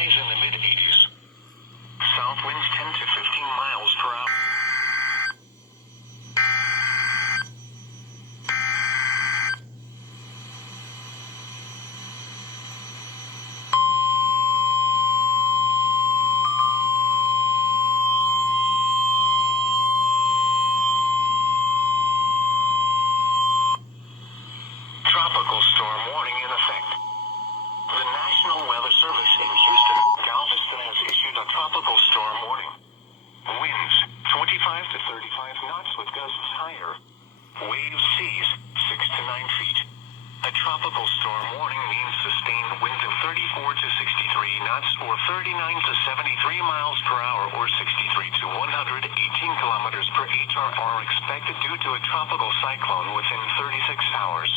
highs in the mid-80s. South winds 10 to 15 miles per hour. Tropical storm warning in effect. The National Weather Service in Houston, Galveston has issued a tropical storm warning. Winds 25 to 35 knots with gusts higher. Waves seas 6 to 9 feet. A tropical storm warning means sustained winds of 34 to 63 knots or 39 to 73 miles per hour or 63 to 118 kilometers per HR are expected due to a tropical cyclone within 36 hours.